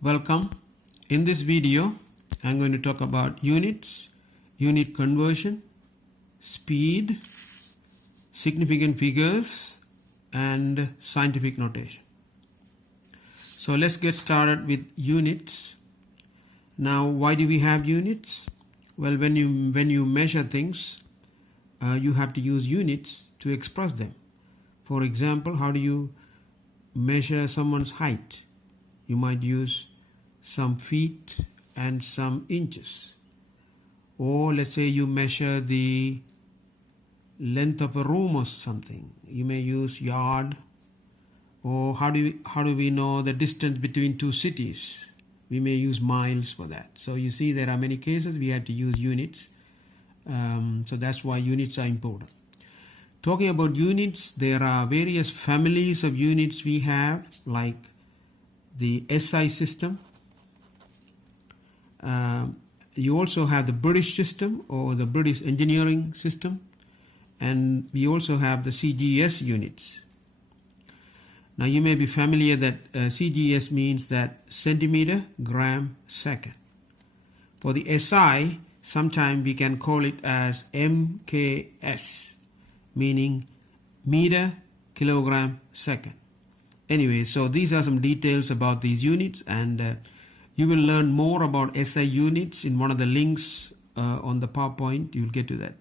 Welcome. In this video, I'm going to talk about units, unit conversion, speed, significant figures, and scientific notation. So let's get started with units. Now, why do we have units? Well, when you measure things, you have to use units to express them. For example, how do you measure someone's height? You might use some feet and some inches. Or let's say you measure the length of a room or something. You may use yard. Or how do we know the distance between two cities? We may use miles for that. So you see there are many cases we have to use units. So that's why units are important. Talking about units, there are various families of units we have, like the SI system. You also have the British system or the British engineering system, and we also have the CGS units. Now you may be familiar that CGS means that centimeter, gram, second. For the SI, sometimes we can call it as MKS, meaning meter, kilogram, second. Anyway, so these are some details about these units, and you will learn more about SI units in one of the links on the PowerPoint. You will get to that.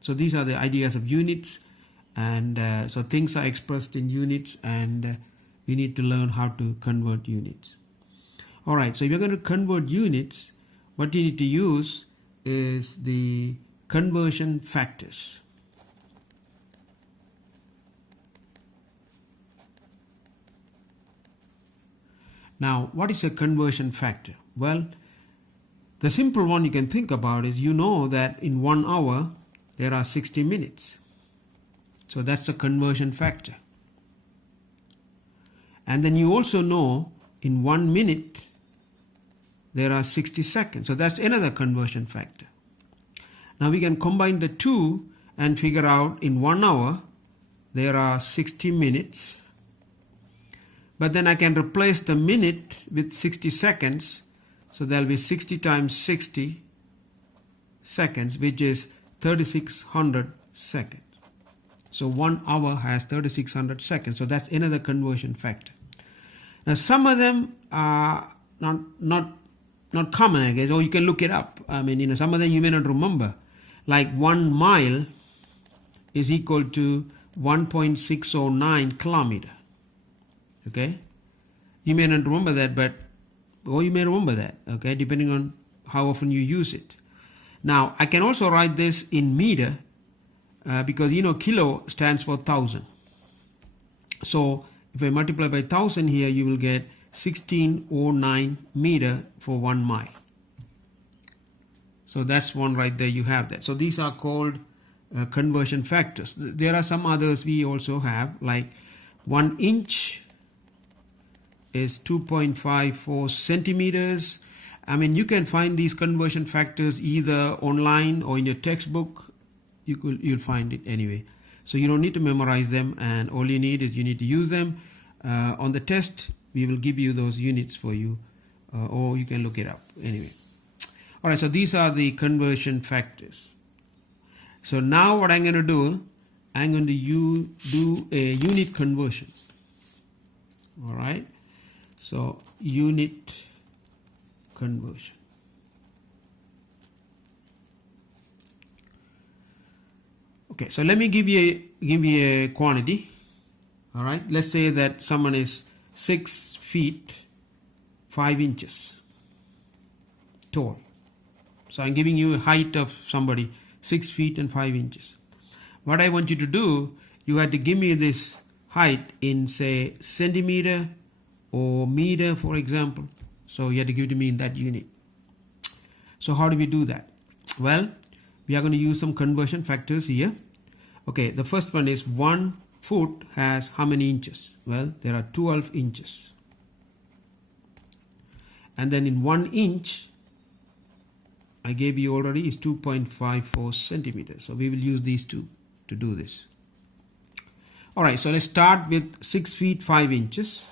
So these are the ideas of units, and so things are expressed in units, and we need to learn how to convert units. All right, so if you're going to convert units, what you need to use is the conversion factors. Now, what is a conversion factor? Well, the simple one you can think about is, you know that in 1 hour there are 60 minutes. So that's a conversion factor. And then you also know in 1 minute there are 60 seconds. So that's another conversion factor. Now we can combine the two and figure out in 1 hour there are 60 minutes. But then I can replace the minute with 60 seconds. So there'll be 60 times 60 seconds, which is 3600 seconds. So 1 hour has 3600 seconds. So that's another conversion factor. Now some of them are not common, I guess, or you can look it up. I mean, some of them you may not remember. Like 1 mile is equal to 1.609 kilometer. Okay, you may not remember that, or you may remember that, okay, depending on how often you use it. Now, I can also write this in meter because, kilo stands for 1,000. So, if I multiply by 1,000 here, you will get 1609 meter for 1 mile. So, that's one right there, you have that. So, these are called conversion factors. There are some others we also have, like 1 inch is 2.54 centimeters. I mean, you can find these conversion factors either online or in your textbook. You'll find it anyway. So you don't need to memorize them, and all you need is you need to use them. On the test, we will give you those units for you, or you can look it up anyway. All right, so these are the conversion factors. So now what I'm going to do, I'm going to do a unit conversion. All right. So unit conversion. Okay, so let me give you a quantity. All right, let's say that someone is 6 feet 5 inches tall. So I'm giving you a height of somebody 6 feet and 5 inches. What I want you to do, you have to give me this height in, say, centimeter or meter, for example. So you have to give it to me in that unit. So how do we do that? Well, we are going to use some conversion factors here. Okay, the first one is 1 foot has how many inches? Well, there are 12 inches. And then in 1 inch, I gave you already, is 2.54 centimeters. So we will use these two to do this. All right, so let's start with 6 feet 5 inches.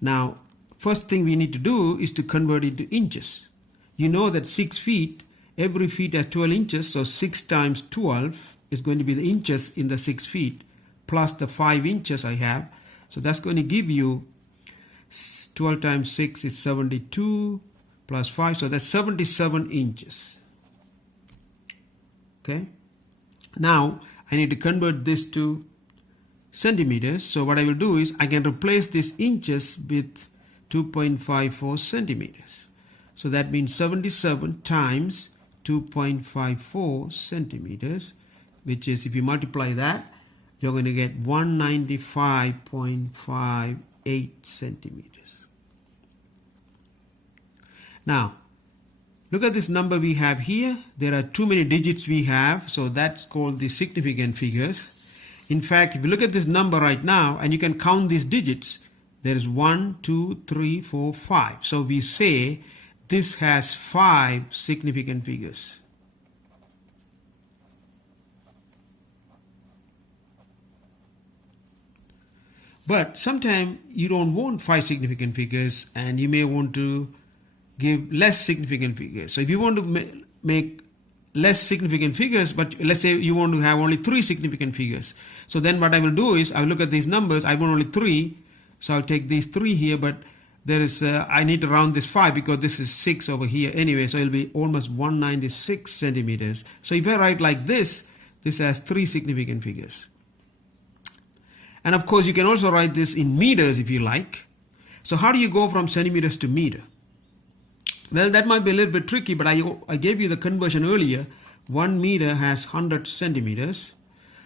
Now first thing we need to do is to convert it to inches. You know that 6 feet, every feet has 12 inches, so 6 times 12 is going to be the inches in the 6 feet, plus the 5 inches I have. So that's going to give you 12 times 6 is 72, plus 5, so that's 77 inches. Okay. Now, I need to convert this to centimeters. So what I will do is I can replace this inches with 2.54 centimeters. So that means 77 times 2.54 centimeters, which is, if you multiply that, you're going to get 195.58 centimeters. Now, look at this number we have here. There are too many digits we have, so that's called the significant figures. In fact, if you look at this number right now and you can count these digits, there is 1, 2, 3, 4, 5. So we say this has 5 significant figures. But sometimes you don't want 5 significant figures and you may want to give less significant figures. So if you want to make less significant figures, but let's say you want to have only 3 significant figures. So then what I will do is I will look at these numbers. I want only 3. So I'll take these 3 here, but there is I need to round this 5 because this is 6 over here anyway. So it'll be almost 196 centimeters. So if I write like this has 3 significant figures. And of course you can also write this in meters if you like. So how do you go from centimeters to meter? Well, that might be a little bit tricky, but I gave you the conversion earlier. 1 meter has 100 centimeters.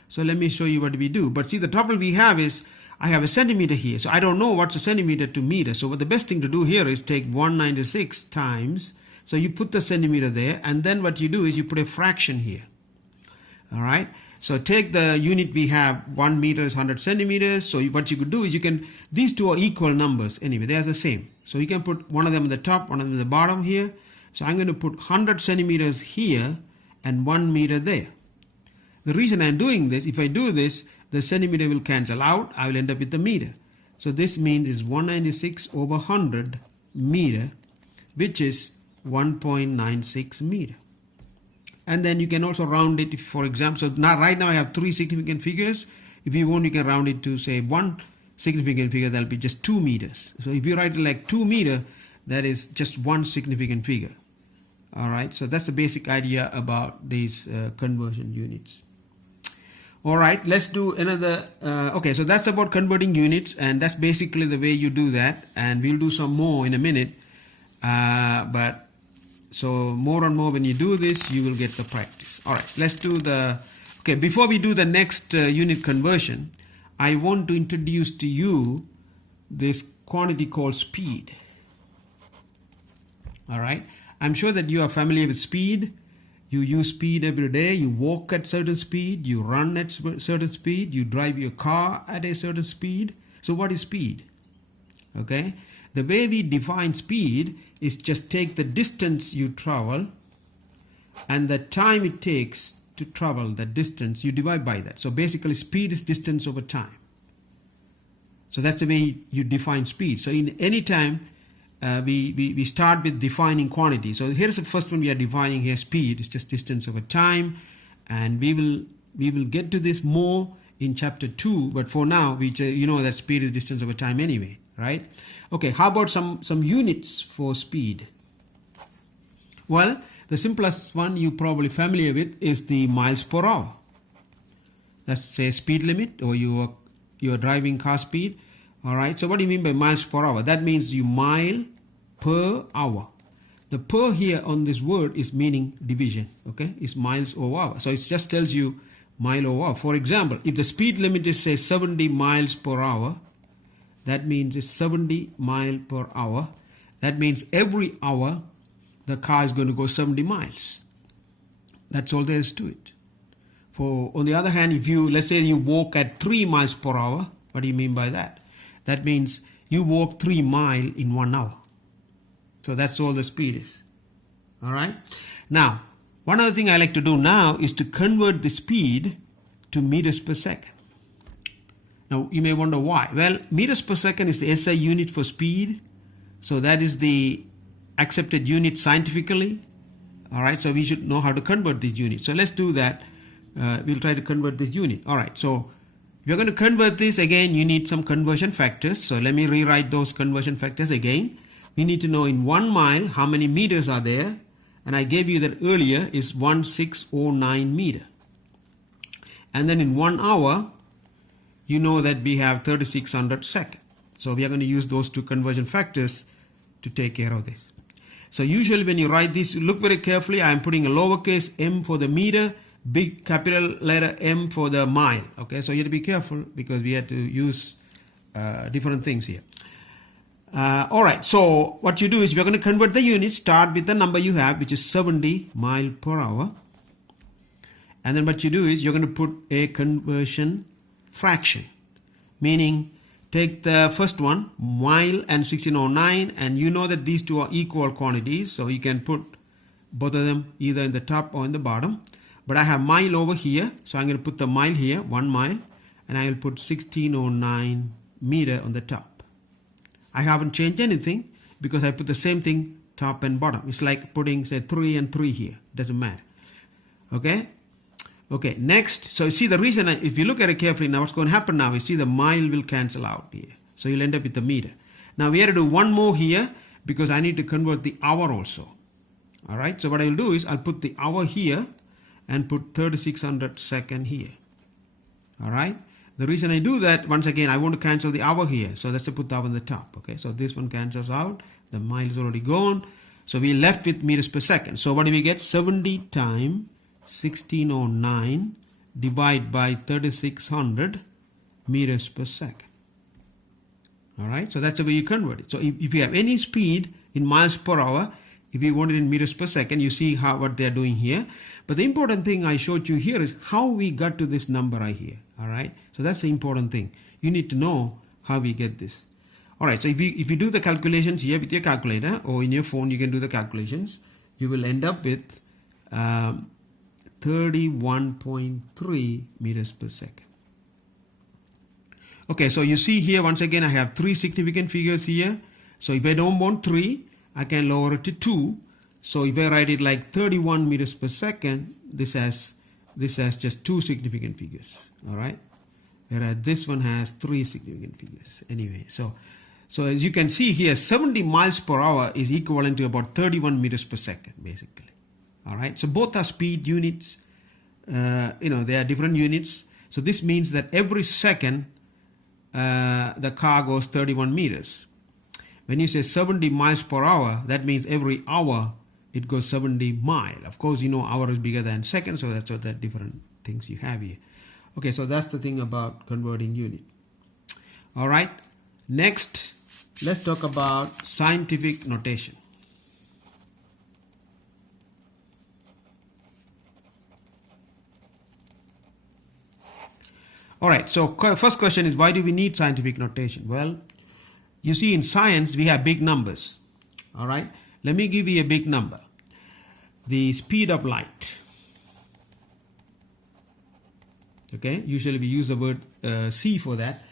So let me show you what we do. But see, the trouble we have is I have a centimeter here. So I don't know what's a centimeter to meter. So what the best thing to do here is take 196 times. So you put the centimeter there. And then what you do is you put a fraction here. All right. So take the unit we have, 1 meter is 100 centimeters. So what you could do is these two are equal numbers anyway, they are the same. So you can put one of them at the top, one of them at the bottom here. So I'm going to put 100 centimeters here and 1 meter there. The reason I'm doing this, if I do this, the centimeter will cancel out, I will end up with the meter. So this means is 196 over 100 meter, which is 1.96 meter. And then you can also round it, for example. So now, right now I have 3 significant figures. If you want, you can round it to say 1 significant figure, that'll be just 2 meters. So if you write it like 2 meter, that is just 1 significant figure. All right, so that's the basic idea about these conversion units. All right, let's do another. Okay, so that's about converting units, and that's basically the way you do that. And we'll do some more in a minute. So more and more when you do this, you will get the practice. All right, let's do okay, before we do the next unit conversion, I want to introduce to you this quantity called speed. All right, I'm sure that you are familiar with speed. You use speed every day. You walk at certain speed, you run at certain speed, you drive your car at a certain speed. So what is speed? Okay, the way we define speed is just take the distance you travel and the time it takes to travel that distance, you divide by that. So basically speed is distance over time. So that's the way you define speed. So in any time we start with defining quantity. So here's the first one we are defining here. Speed is just distance over time, and we will get to this more in chapter 2, but for now you know that speed is distance over time anyway, right? Okay, how about some units for speed? Well, the simplest one you're probably familiar with is the miles per hour. Let's say speed limit, or your driving car speed. All right, so what do you mean by miles per hour? That means you mile per hour. The per here on this word is meaning division, okay? It's miles over hour. So it just tells you mile over hour. For example, if the speed limit is say 70 miles per hour, that means it's 70 miles per hour. That means every hour the car is going to go 70 miles. That's all there is to it. On the other hand, let's say you walk at 3 miles per hour, what do you mean by that? That means you walk 3 miles in 1 hour. So that's all the speed is. All right. Now, one other thing I like to do now is to convert the speed to meters per second. Now, you may wonder why. Well, meters per second is the SI unit for speed. So that is the accepted unit scientifically. All right, so we should know how to convert these units. So let's do that. We'll try to convert this unit. All right, so if you're going to convert this, again, you need some conversion factors. So let me rewrite those conversion factors again. We need to know in 1 mile how many meters are there. And I gave you that earlier is 1609 meter. And then in 1 hour, you know that we have 3600 seconds. So we are going to use those two conversion factors to take care of this. So usually when you write this, look very carefully. I am putting a lowercase m for the meter, big capital letter M for the mile. Okay, so you have to be careful because we have to use different things here. All right, so what you do is we're going to convert the units. Start with the number you have, which is 70 mile per hour. And then what you do is you're going to put a conversion fraction, meaning take the first one, mile and 1609, and you know that these two are equal quantities, so you can put both of them either in the top or in the bottom. But I have mile over here, so I'm going to put the mile here, 1 mile, and I will put 1609 meter on the top. I haven't changed anything because I put the same thing top and bottom. It's like putting, say, 3 and 3 here. Doesn't matter. Okay? Okay, next. So you see the reason, if you look at it carefully now, what's going to happen now, you see the mile will cancel out here. So you'll end up with the meter. Now we have to do one more here because I need to convert the hour also. All right, so what I'll do is I'll put the hour here and put 3600 second here. All right. The reason I do that, once again, I want to cancel the hour here. So let's put the hour on the top. Okay, so this one cancels out. The mile is already gone. So we left with meters per second. So what do we get? 70 times 1609 divided by 3600 meters per second. All right, so that's the way you convert it. So if you have any speed in miles per hour, if you want it in meters per second, you see what they're doing here. But the important thing I showed you here is how we got to this number right here. All right, so that's the important thing. You need to know how we get this. All right, so if you do the calculations here with your calculator or in your phone, you can do the calculations. You will end up with 31.3 meters per second. Okay, so you see here, once again, I have 3 significant figures here. So if I don't want 3, I can lower it to 2. So if I write it like 31 meters per second, this has just 2 significant figures. All right, whereas this one has 3 significant figures. Anyway, so as you can see here, 70 miles per hour is equivalent to about 31 meters per second, basically. All right, so both are speed units. They are different units. So this means that every second the car goes 31 meters. When you say 70 miles per hour, that means every hour it goes 70 miles. Of course, you know hour is bigger than second, so that's what the different things you have here. Okay, so that's the thing about converting unit. All right, next, let's talk about scientific notation. All right, so first question is, why do we need scientific notation? Well, you see in science, we have big numbers. All right, let me give you a big number. The speed of light. Okay, usually we use the word c for that.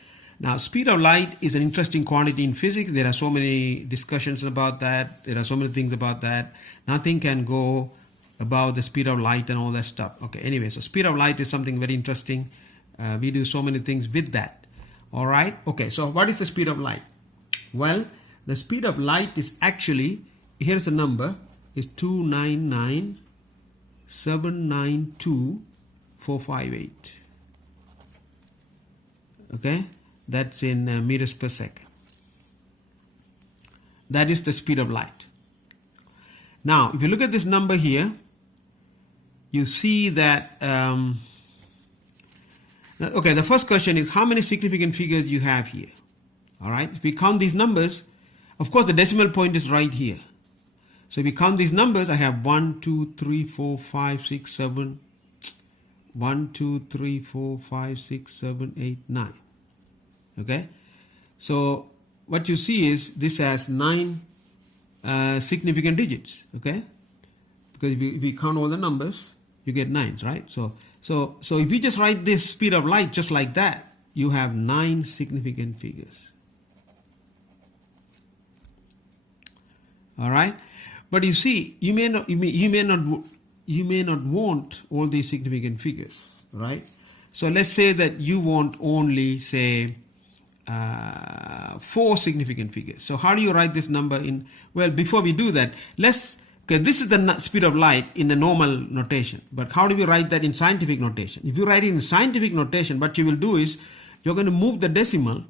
Now, speed of light is an interesting quantity in physics. There are so many discussions about that. There are so many things about that. Nothing can go above the speed of light and all that stuff. Okay, anyway, so speed of light is something very interesting. We do so many things with that. All right. Okay. So what is the speed of light? Well, the speed of light is actually, here's the number, is 299,792,458. Okay. That's in meters per second. That is the speed of light. Now, if you look at this number here, you see that okay, the first question is how many significant figures you have here. All right, if we count these numbers, of course the decimal point is right here. So if we count these numbers, I have 1, 2, 3, 4, 5, 6, 7. 1, 2, 3, 4, 5, 6, 7, 8, 9. Okay, so what you see is this has 9 significant digits. Okay, because if we count all the numbers, you get 9s, right? So if you just write this speed of light just like that, you have 9 significant figures. All right, but you see, you may not want all these significant figures, right? So let's say that you want only, say, 4 significant figures. So how do you write this number in? Well, before we do that, okay, this is the speed of light in the normal notation. But how do we write that in scientific notation? If you write it in scientific notation, what you will do is you're going to move the decimal,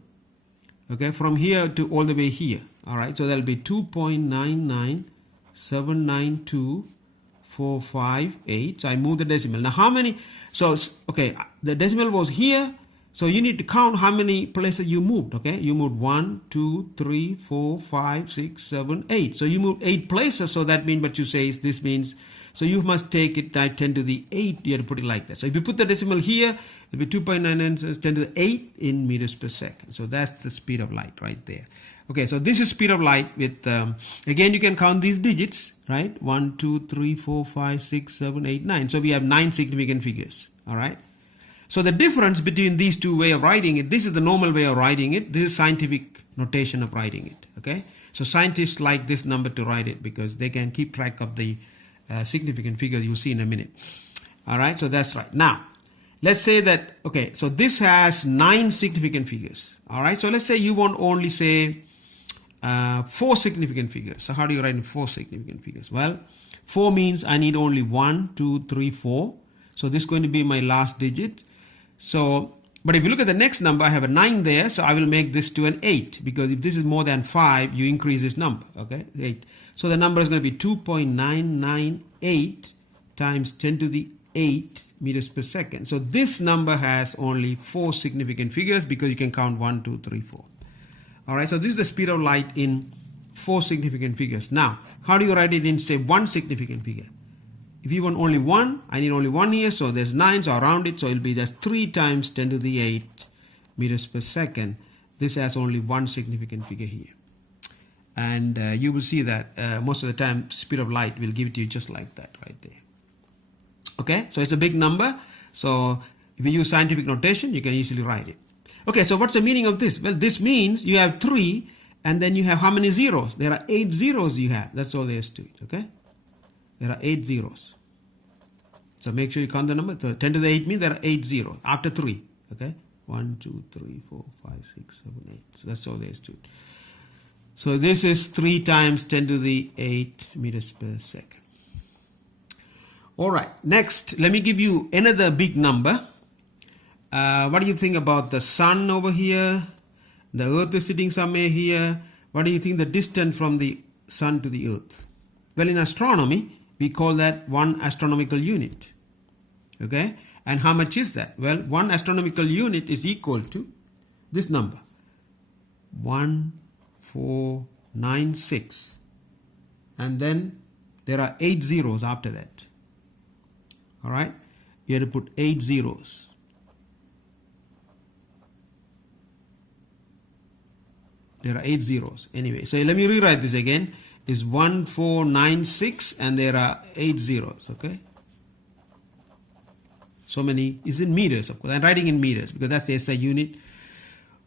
okay, from here to all the way here. All right, so that'll be 2.99792.458. So I move the decimal. Now how many? So okay, the decimal was here. So you need to count how many places you moved, okay? You moved 1, 2, 3, 4, 5, 6, 7, 8. So you moved 8 places, so that means what you say is this means, so you must take it type 10 to the 8, you have to put it like that. So if you put the decimal here, it'll be 2.99 10 to the 8 in meters per second. So that's the speed of light right there. Okay, so this is speed of light with, again you can count these digits, right? 1, 2, 3, 4, 5, 6, 7, 8, 9. So we have 9 significant figures, all right? So the difference between these two ways of writing it, this is the normal way of writing it, this is scientific notation of writing it, okay? So scientists like this number to write it because they can keep track of the significant figures you'll see in a minute. All right, so that's right. Now, let's say that, okay, so this has 9 significant figures, all right? So let's say you want only, say, 4 significant figures. So how do you write in 4 significant figures? Well, 4 means I need only 1, 2, 3, 4. So this is going to be my last digit. So, but if you look at the next number, I have a 9 there, so I will make this to an 8, because if this is more than 5, you increase this number, okay? 8. So the number is going to be 2.998 times 10 to the 8 meters per second. So this number has only 4 significant figures because you can count 1, 2, 3, 4. All right, so this is the speed of light in 4 significant figures. Now, how do you write it in, say, 1 significant figure? If you want only 1, I need only 1 here, so there's 9, so I'll round it, so it'll be just 3 times 10 to the 8 meters per second. This has only 1 significant figure here. And you will see that most of the time, speed of light will give it to you just like that right there. Okay, so it's a big number. So if you use scientific notation, you can easily write it. Okay, so what's the meaning of this? Well, this means you have 3, and then you have how many zeros? There are 8 zeros you have. That's all there is to it, okay? There are 8 zeros. So make sure you count the number. So 10 to the 8 means there are 8 zeros after 3. Okay? 1, 2, 3, 4, 5, 6, 7, 8. So that's all there is to it. So this is 3 times 10 to the 8 meters per second. All right. Next, let me give you another big number. What do you think about the sun over here? The earth is sitting somewhere here. What do you think the distance from the sun to the earth? Well, in astronomy, we call that 1 astronomical unit. Okay? And how much is that? Well, 1 astronomical unit is equal to this number. 1496. And then there are 8 zeros after that. All right? You have to put 8 zeros. There are 8 zeros. Anyway, so let me rewrite this again. Is 1496 and there are 8 zeros, okay? So many is in meters, of course. I'm writing in meters because that's the SI unit.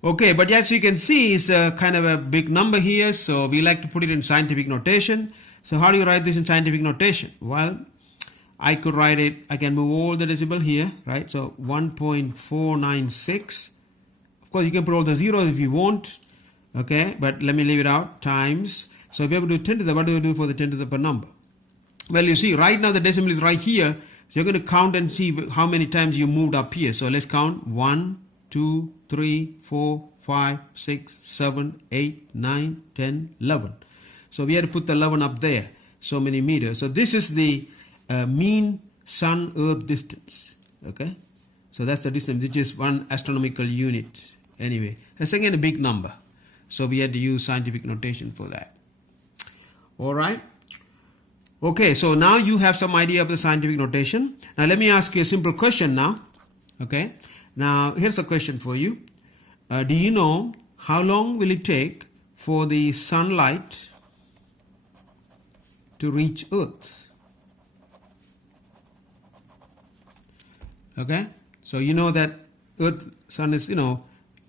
Okay, but as you can see, it's a kind of a big number here, so we like to put it in scientific notation. So how do you write this in scientific notation? Well, I could write it, I can move all the decimal here, right? So 1.496. Of course, you can put all the zeros if you want, okay? But let me leave it out, times. So if you have to do 10 to the, what do you do for the 10 to the power number? Well, you see, right now the decimal is right here. So you're going to count and see how many times you moved up here. So let's count 1, 2, 3, 4, 5, 6, 7, 8, 9, 10, 11. So we had to put the 11 up there. So many meters. So this is the mean sun-earth distance. Okay? So that's the distance, which is 1 astronomical unit. Anyway, that's again a big number. So we had to use scientific notation for that. All right. Okay, so now you have some idea of the scientific notation. Now let me ask you a simple question now. Okay. Now here's a question for you. Do you know how long will it take for the sunlight to reach Earth? Okay. So you know that Earth, sun is, you know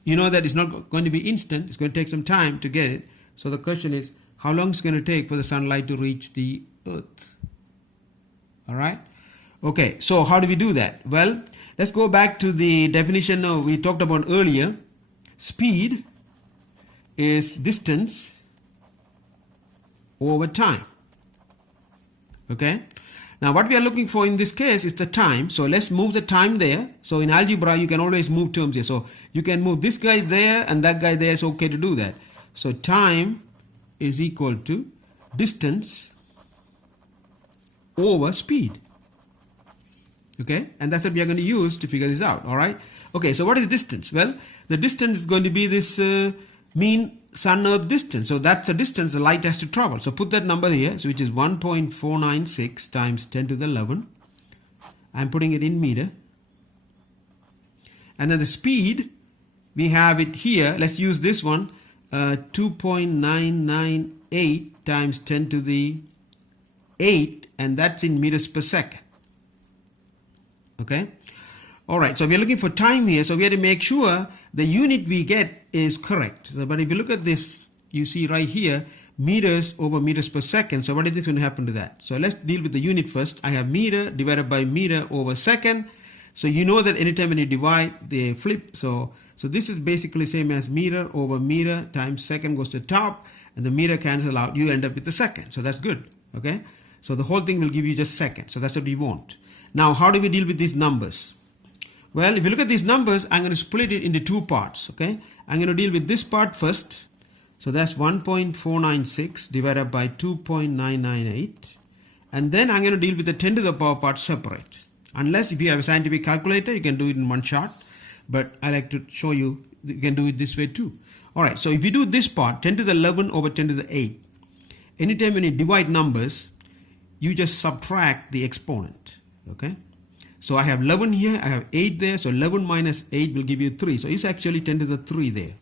that it's not going to be instant. It's going to take some time to get it. So the question is, how long it's going to take for the sunlight to reach the earth. All right. Okay, so how do we do that? Well, let's go back to the definition we talked about earlier. Speed is distance over time. Okay. Now what we are looking for in this case is the time. So let's move the time there. So in algebra you can always move terms here. So you can move this guy there and that guy there. It's okay to do that. So time is equal to distance over speed. Okay, and that's what we are going to use to figure this out. All right. Okay, so what is distance? Well, the distance is going to be this mean sun-earth distance. So that's a distance the light has to travel. So put that number here, so which is 1.496 times 10 to the 11. I'm putting it in meter. And then the speed, we have it here. Let's use this one, 2.998 times 10 to the 8, and that's in meters per second. Okay. All right, so we're looking for time here, so we have to make sure the unit we get is correct. So, but if you look at this, you see right here, meters over meters per second. So what is going to happen to that? So let's deal with the unit first. I have meter divided by meter over second. So you know that anytime when you divide, they flip. So this is basically same as meter over meter times second goes to the top, and the meter cancel out. You end up with the second. So that's good. Okay. So the whole thing will give you just second. So that's what we want. Now, how do we deal with these numbers? Well, if you look at these numbers, I'm going to split it into two parts. Okay, I'm going to deal with this part first. So that's 1.496 divided by 2.998, and then I'm going to deal with the 10 to the power part separate. Unless if you have a scientific calculator, you can do it in one shot, but I like to show you can do it this way too. All right, so if you do this part, 10 to the 11 over 10 to the 8, anytime when you divide numbers, you just subtract the exponent. Okay. So I have 11 here, I have 8 there, so 11 minus 8 will give you 3. So it's actually 10 to the 3 there.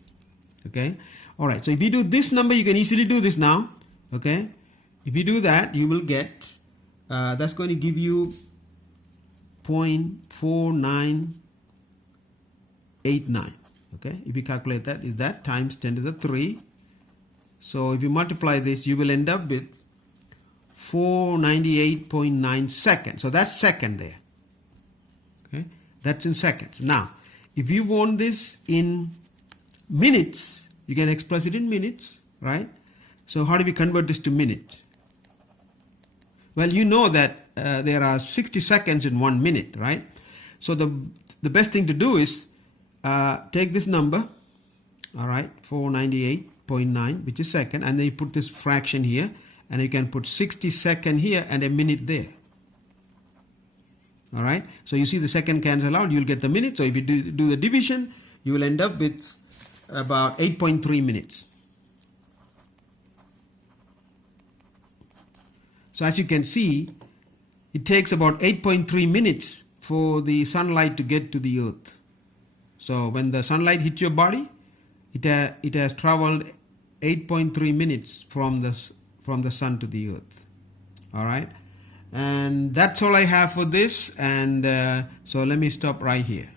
Okay. All right, so if you do this number, you can easily do this now. Okay. If you do that, you will get, that's going to give you 0.4989. Okay. If you calculate that, is that times 10 to the 3. So if you multiply this, you will end up with 498.9 seconds. So that's second there. Okay, that's in seconds. Now, if you want this in minutes, you can express it in minutes, right? So how do we convert this to minute? Well, you know that there are 60 seconds in 1 minute, right? So the best thing to do is take this number, all right, 498.9, which is second, and then you put this fraction here, and you can put 60 second here and a minute there. All right, so you see the second cancel out, you'll get the minute. So if you do the division, you will end up with about 8.3 minutes. So as you can see, it takes about 8.3 minutes for the sunlight to get to the earth. So when the sunlight hits your body, it has traveled 8.3 minutes from the sun to the earth. All right. And that's all I have for this, and so let me stop right here.